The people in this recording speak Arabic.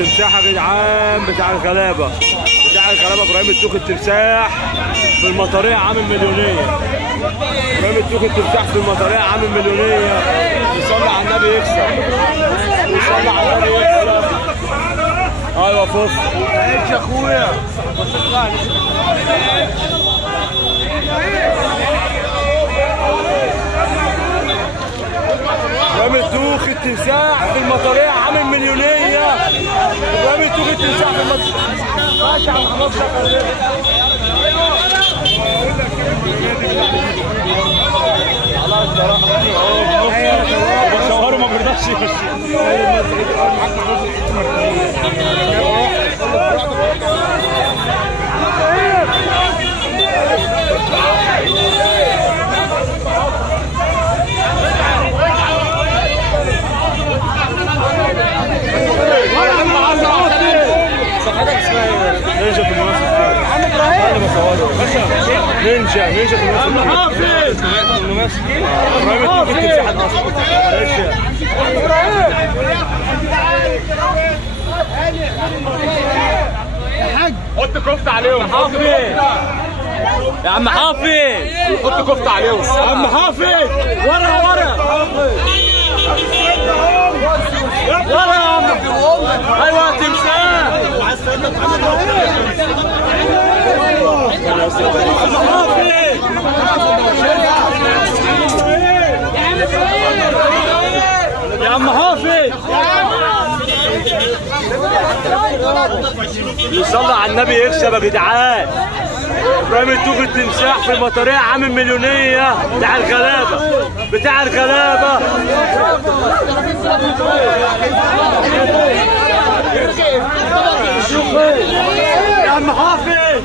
التمساح يا جدعان بتاع الغلابه، ابراهيم التوخي التمساح في المطريه عامل مليونيه. ابراهيم التوخي التمساح في المطريه عامل مليونيه. يصلي على النبي يكسب، يصلي على النبي يكسب. ايوه فوف ايش يا اخويا. ابراهيم التوخي التمساح في المطريه عامل مليونيه. ابراهيم التوخي التمساح في المطريه ماشي على خلاص. بصوره ما بيرضاش يمشي. نينجا في المناسبة انا بصوره نينجا في المناسبة. ابراهيم التوخي التمساح الاصل. يا حاج حط كفتة عليهم. حافظ يا عم حافظ، حط كفتة عليهم يا عم حافظ. ورا يا عم. ايوه تمساح. يا عم حافظ يصلي على النبي يكسب يا جدعان. ابراهيم التوخي التمساح في المطريه عامل مليونيه. بتاع الغلابه يا عم حافظ.